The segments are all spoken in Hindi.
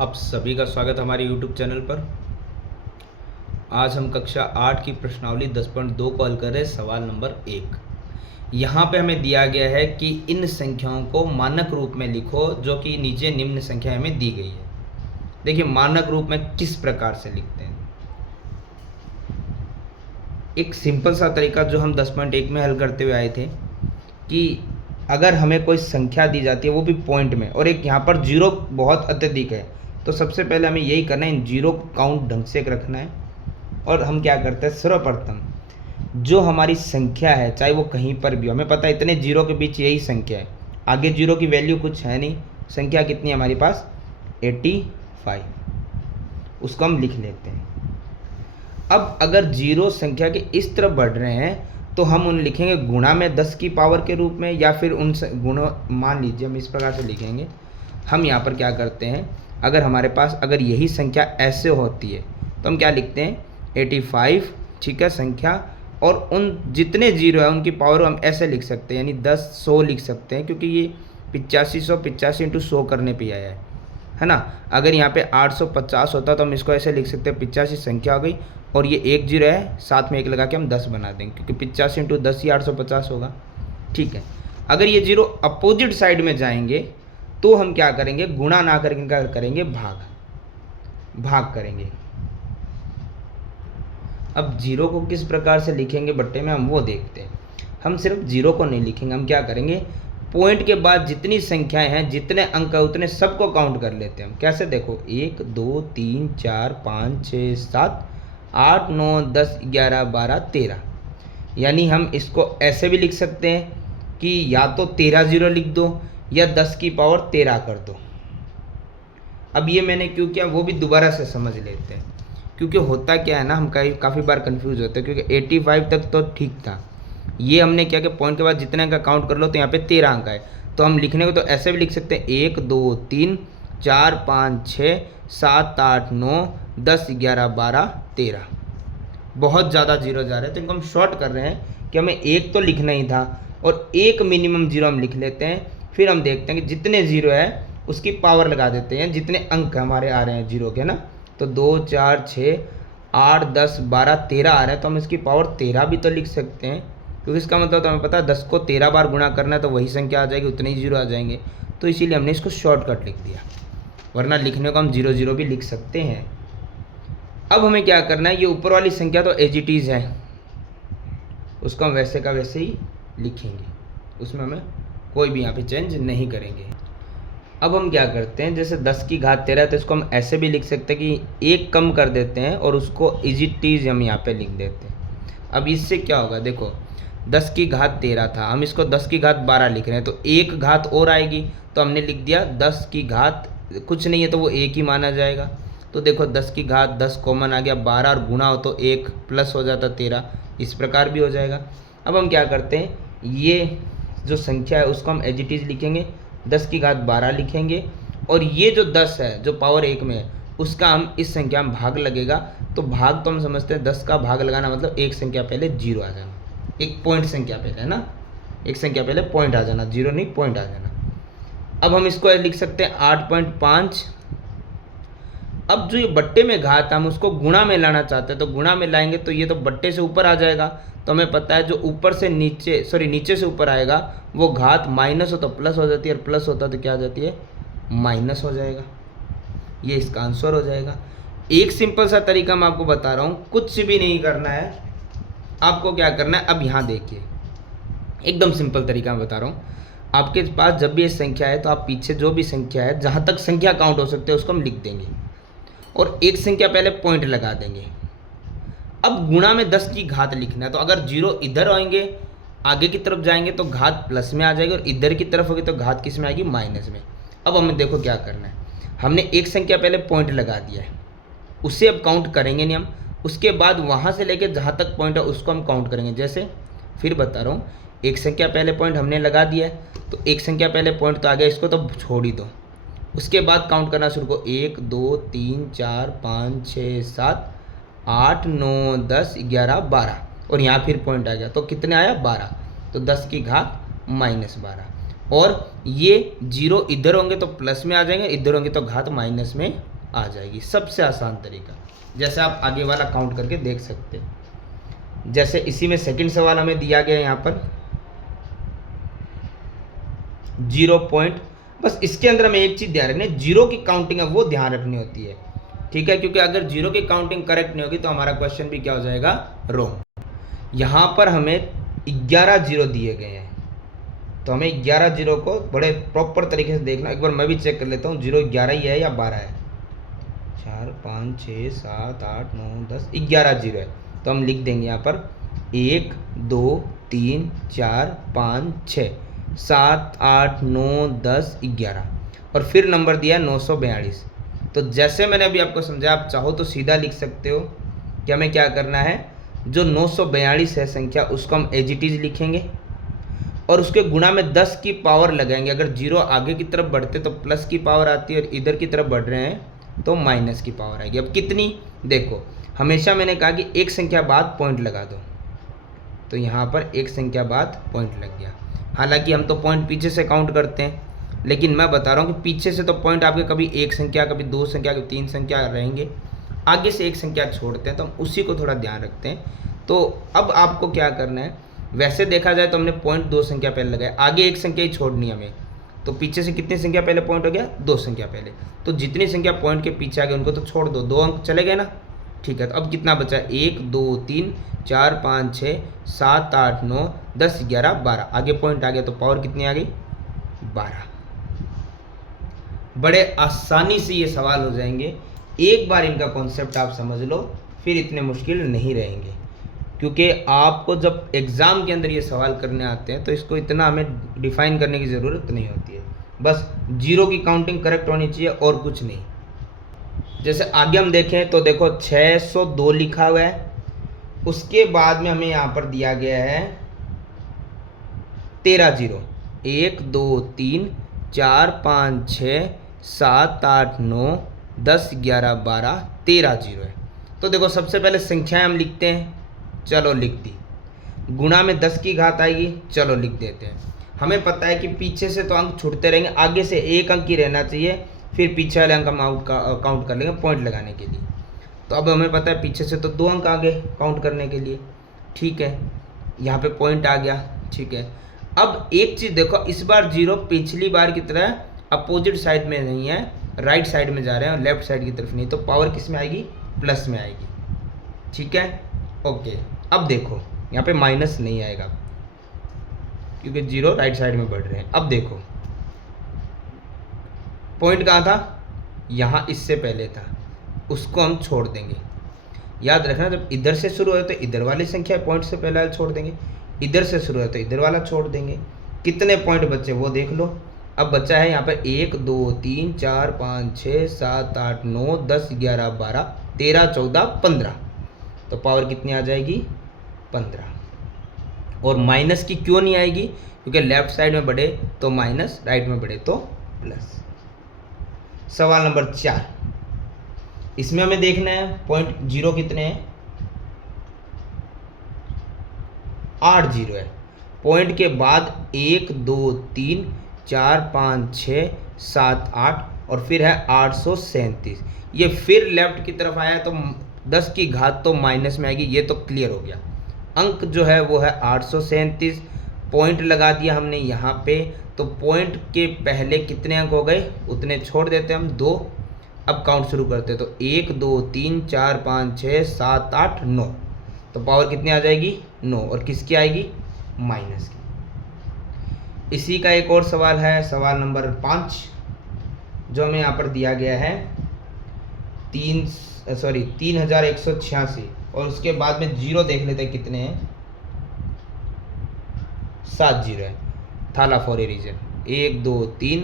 आप सभी का स्वागत है हमारे YouTube चैनल पर। आज हम कक्षा 8 की प्रश्नावली 10.2 को हल कर रहे हैं। सवाल नंबर 1। यहाँ पे हमें दिया गया है कि इन संख्याओं को मानक रूप में लिखो जो कि नीचे निम्न संख्या हमें दी गई है। देखिए मानक रूप में किस प्रकार से लिखते हैं। एक सिंपल सा तरीका जो हम 10.1 में हल करते हुए आए थे कि अगर हमें कोई संख्या दी जाती है वो भी पॉइंट में और एक यहाँ पर जीरो बहुत अत्यधिक है, तो सबसे पहले हमें यही करना है, इन जीरो को काउंट ढंग से रखना है। और हम क्या करते हैं, सर्वप्रथम जो हमारी संख्या है चाहे वो कहीं पर भी हो, हमें पता है इतने जीरो के बीच यही संख्या है, आगे जीरो की वैल्यू कुछ है नहीं। संख्या कितनी है हमारे पास, 85, उसको हम लिख लेते हैं। अब अगर जीरो संख्या के इस तरफ बढ़ रहे हैं तो हम उन लिखेंगे गुणा में 10 की पावर के रूप में, या फिर उन गुणों, मान लीजिए हम इस प्रकार से लिखेंगे। हम यहाँ पर क्या करते हैं, अगर हमारे पास अगर यही संख्या ऐसे होती है तो हम क्या लिखते हैं, 85, ठीक है, संख्या, और उन जितने जीरो है उनकी पावर हम ऐसे लिख सकते हैं, यानी 10 100 लिख सकते हैं, क्योंकि ये 85 इंटू 100 करने पे आया है ना। अगर यहाँ पे 850 होता तो हम इसको ऐसे लिख सकते हैं, 85 संख्या हो गई और ये एक जीरो है, साथ में एक लगा के हम 10 बना देंगे, क्योंकि 85 इंटू 10 ही 850 होगा। ठीक है, अगर ये जीरो अपोजिट साइड में जाएंगे तो हम क्या करेंगे, गुणा ना करके क्या करेंगे, भाग करेंगे। अब जीरो को किस प्रकार से लिखेंगे बट्टे में, हम वो देखते हैं। हम सिर्फ जीरो को नहीं लिखेंगे, हम क्या करेंगे, पॉइंट के बाद जितनी संख्याएं हैं, जितने अंक है उतने सबको काउंट कर लेते हैं हम। कैसे, देखो 1 2 3 4 5 6 7 8 9 10 11 12 13, यानी हम इसको ऐसे भी लिख सकते हैं कि या तो 13 जीरो लिख दो या 10 की पावर 13 कर दो। अब ये मैंने क्यों किया वो भी दोबारा से समझ लेते हैं, क्योंकि होता क्या है ना, हम काफ़ी बार कंफ्यूज होते हैं, क्योंकि 85 तक तो ठीक था। ये हमने क्या कि पॉइंट के बाद जितने अंक काउंट कर लो तो यहाँ पे 13 अंक आए, तो हम लिखने को तो ऐसे भी लिख सकते हैं, 1 2 3 4 5 6 7 8 9 10 11 12 13। बहुत ज़्यादा जीरो जा रहे हैं तो इनको हम शॉर्ट कर रहे हैं कि हमें एक तो लिखना ही था और एक मिनिमम जीरो हम लिख लेते हैं। फिर हम देखते हैं कि जितने जीरो है उसकी पावर लगा देते हैं, जितने अंक हमारे आ रहे हैं जीरो के ना, तो 2 4 6 8 10 12 13 आ रहे हैं, तो हम इसकी पावर 13 भी तो लिख सकते हैं, क्योंकि इसका मतलब तो हमें पता है 10 को 13 बार गुणा करना है तो वही संख्या आ जाएगी, उतने ही जीरो आ जाएंगे। तो इसीलिए हमने इसको शॉर्टकट लिख दिया, वरना लिखने को हम 0 0 भी लिख सकते हैं। अब हमें क्या करना है, ये ऊपर वाली संख्या तो एज इट इज़ है, उसको हम वैसे का वैसे ही लिखेंगे, उसमें हमें कोई भी यहाँ पे चेंज नहीं करेंगे। अब हम क्या करते हैं, जैसे 10 की घात 13 तो इसको हम ऐसे भी लिख सकते हैं कि एक कम कर देते हैं और उसको एज इट इज़ हम यहाँ पे लिख देते हैं। अब इससे क्या होगा, देखो 10 की घात 13 था, हम इसको 10 की घात 12 लिख रहे हैं, तो एक घात और आएगी, तो हमने लिख दिया 10 की घात कुछ नहीं है तो वो एक ही माना जाएगा। तो देखो 10 की घात 10 कॉमन आ गया, 12 और गुणा हो तो 1 प्लस हो जाता 13, इस प्रकार भी हो जाएगा। अब हम क्या करते हैं, ये जो संख्या है उसको हम एज इट इज़ लिखेंगे, 10 की घात 12 लिखेंगे, और ये जो 10 है जो पावर 1 में है उसका हम इस संख्या में भाग लगेगा। तो भाग तो हम समझते हैं 10 का भाग लगाना मतलब एक संख्या पहले जीरो आ जाना, एक पॉइंट संख्या पहले है ना, एक संख्या पहले पॉइंट आ जाना, जीरो नहीं पॉइंट आ जाना। अब हम इसको लिख सकते हैं 8.5। अब जो ये बट्टे में घात हम उसको गुणा में लाना चाहते हैं, तो गुणा में लाएंगे तो ये तो बट्टे से ऊपर आ जाएगा, तो हमें पता है जो ऊपर से नीचे, सॉरी नीचे से ऊपर आएगा वो घात माइनस हो तो प्लस हो जाती है, और प्लस होता तो क्या आ जाती है, माइनस हो जाएगा। ये इसका आंसर हो जाएगा। एक सिंपल सा तरीका मैं आपको बता रहा हूँ, कुछ भी नहीं करना है आपको, क्या करना है, अब यहाँ देखिए एकदम सिंपल तरीका मैं बता रहा हूँ। आपके पास जब भी ये संख्या है तो आप पीछे जो भी संख्या है, जहाँ तक संख्या काउंट हो सकते हैं उसको हम लिख देंगे और एक संख्या पहले पॉइंट लगा देंगे। अब गुणा में 10 की घात लिखना है, तो अगर जीरो इधर आएंगे आगे की तरफ जाएंगे तो घात प्लस में आ जाएगी, और इधर की तरफ होगी तो घात किस में आएगी, माइनस में। अब हमें देखो क्या करना है, हमने एक संख्या पहले पॉइंट लगा दिया है, उससे अब काउंट करेंगे नहीं हम, उसके बाद वहाँ से लेके जहाँ तक पॉइंट है उसको हम काउंट करेंगे। जैसे फिर बता रहा हूँ, एक संख्या पहले पॉइंट हमने लगा दिया है, तो एक संख्या पहले पॉइंट तो आ गया, इसको तो छोड़ ही दो, उसके बाद काउंट करना शुरू करो, 1 2 3 4 5 6 7 8 9 10 11 12, और यहाँ फिर पॉइंट आ गया तो कितने आया, 12, तो 10 की घात -12। और ये 0 इधर होंगे तो प्लस में आ जाएंगे, इधर होंगे तो घात माइनस में आ जाएगी। सबसे आसान तरीका, जैसे आप आगे वाला काउंट करके देख सकते हैं। जैसे इसी में सेकंड सवाल हमें दिया गया है यहाँ पर 0 पॉइंट, बस इसके अंदर हमें एक चीज़ ध्यान रखनी है, 0 की काउंटिंग है वो ध्यान रखनी होती है, ठीक है, क्योंकि अगर 0 की काउंटिंग करेक्ट नहीं होगी तो हमारा क्वेश्चन भी क्या हो जाएगा, रॉन्ग। यहाँ पर हमें 11 0 दिए गए हैं, तो हमें 11 0 को बड़े प्रॉपर तरीके से देखना। एक बार मैं भी चेक कर लेता हूँ, 0 11 ही है या 12 है। 4 5 6 7 8 9 10 11 0 है, तो हम लिख देंगे यहाँ पर 1 2 3 4 5 6 7 8 9 10 11 और फिर नंबर दिया 942। तो जैसे मैंने अभी आपको समझाया, आप चाहो तो सीधा लिख सकते हो कि हमें क्या करना है, जो 942 है संख्या उसको हम एज इट इज लिखेंगे और उसके गुणा में 10 की पावर लगाएंगे। अगर 0 आगे की तरफ बढ़ते तो प्लस की पावर आती है और इधर की तरफ बढ़ रहे हैं तो माइनस की पावर आएगी। अब कितनी, देखो हमेशा मैंने कहा कि एक संख्या बाद पॉइंट लगा दो, तो यहाँ पर एक संख्या बाद पॉइंट लग गया। हालांकि हम तो पॉइंट पीछे से काउंट करते हैं, लेकिन मैं बता रहा हूँ कि पीछे से तो पॉइंट आपके कभी एक संख्या, कभी दो संख्या, कभी तीन संख्या रहेंगे, आगे से एक संख्या छोड़ते हैं, तो हम उसी को थोड़ा ध्यान रखते हैं। तो अब आपको क्या करना है, वैसे देखा जाए तो हमने पॉइंट 2 संख्या पहले लगाए, आगे एक संख्या ही छोड़नी है हमें, तो पीछे से कितनी संख्या पहले पॉइंट हो गया, 2 संख्या पहले, तो जितनी संख्या पॉइंट के पीछे आ गई उनको तो छोड़ दो, 2 अंक चले गए ना, ठीक है। तो अब कितना बचा, 1 2 3 4 5 6 7 8 9 10 11 12, आगे पॉइंट आ गया तो पावर कितनी आ गई, 12। बड़े आसानी से ये सवाल हो जाएंगे, एक बार इनका कॉन्सेप्ट आप समझ लो फिर इतने मुश्किल नहीं रहेंगे, क्योंकि आपको जब एग्ज़ाम के अंदर ये सवाल करने आते हैं तो इसको इतना हमें डिफाइन करने की ज़रूरत नहीं होती है, बस 0 की काउंटिंग करेक्ट होनी चाहिए और कुछ नहीं। जैसे आगे हम देखें तो देखो 602 लिखा हुआ है, उसके बाद में हमें यहाँ पर दिया गया है 13 0, 1 2 3 4 5 6 7 8 9 10 11 12 13 0 है। तो देखो सबसे पहले संख्याएं हम लिखते हैं, चलो लिख दी, गुणा में 10 की घात आएगी, चलो लिख देते हैं। हमें पता है कि पीछे से तो अंक छूटते रहेंगे, आगे से एक अंक ही रहना चाहिए, फिर पीछे वाले अंक हम काउंट कर लेंगे पॉइंट लगाने के लिए। तो अब हमें पता है पीछे से तो 2 अंक आगे काउंट करने के लिए, ठीक है, यहाँ पे पॉइंट आ गया, ठीक है। अब एक चीज़ देखो, इस बार 0 पिछली बार की तरह अपोजिट साइड में नहीं है, राइट साइड में जा रहे हैं और लेफ्ट साइड की तरफ नहीं, तो पावर किस में आएगी, प्लस में आएगी, ठीक है, ओके। अब देखो यहाँ पे माइनस नहीं आएगा क्योंकि 0 राइट साइड में बढ़ रहे हैं। अब देखो पॉइंट कहाँ था, यहाँ इससे पहले था, उसको हम छोड़ देंगे। याद रखना, जब इधर से शुरू हो तो इधर वाली संख्या पॉइंट से पहले छोड़ देंगे, इधर से शुरू हो तो इधर वाला छोड़ देंगे। कितने पॉइंट बचे वो देख लो। अब बचा है यहाँ पर 1 2 3 4 5 6 7 8 9 10 11 12 13 14 15, तो पावर कितनी आ जाएगी, 15। और माइनस की क्यों नहीं आएगी, क्योंकि लेफ्ट साइड में बढ़े तो माइनस, राइट में बढ़े तो प्लस। सवाल नंबर 4, इसमें हमें देखना है पॉइंट 0 कितने हैं, 8 0 है, पॉइंट के बाद 1 2 3 4 5 6 7 8 और फिर है 837। ये फिर लेफ्ट की तरफ आया तो 10 की घात तो माइनस में आएगी, ये तो क्लियर हो गया। अंक जो है वो है 837, पॉइंट लगा दिया हमने यहाँ पे, तो पॉइंट के पहले कितने अंक हो गए उतने छोड़ देते हम, 2। अब काउंट शुरू करते तो 1 2 3 4 5 6 7 8 9, तो पावर कितनी आ जाएगी, 9, और किसकी आएगी, माइनस की। इसी का एक और सवाल है, सवाल नंबर 5, जो हमें यहाँ पर दिया गया है 3186, और उसके बाद में 0 देख लेते हैं कितने हैं, 7 0 है। थाला फॉर ए रीजन, 1 2 3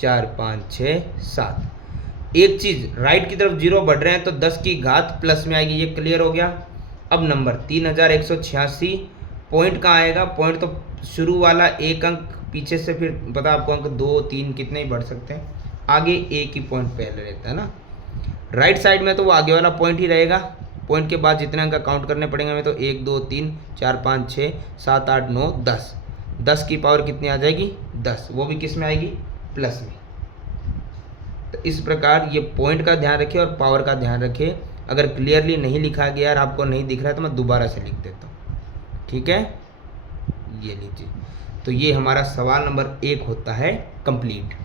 4 5 6 7। एक चीज़, राइट की तरफ 0 बढ़ रहे हैं तो 10 की घात प्लस में आएगी, ये क्लियर हो गया। अब नंबर 3186, पॉइंट कहाँ आएगा, पॉइंट तो शुरू वाला एक अंक पीछे से, फिर पता आपको अंक 2 3 कितने ही बढ़ सकते हैं, आगे एक ही पॉइंट पहले रहता है ना, राइट साइड में तो वो आगे वाला पॉइंट ही रहेगा। पॉइंट के बाद जितने अंक काउंट करने पड़ेंगे हमें, तो 1 2 3 4 5 6 7 8 9 10, 10 की पावर कितनी आ जाएगी 10, वो भी किस में आएगी प्लस में। तो इस प्रकार ये पॉइंट का ध्यान रखिए और पावर का ध्यान रखिए। अगर क्लियरली नहीं लिखा गया और आपको नहीं दिख रहा है तो मैं दोबारा से लिख देता हूँ, ठीक है। ये लीजिए, तो ये हमारा सवाल नंबर 1 होता है कंप्लीट।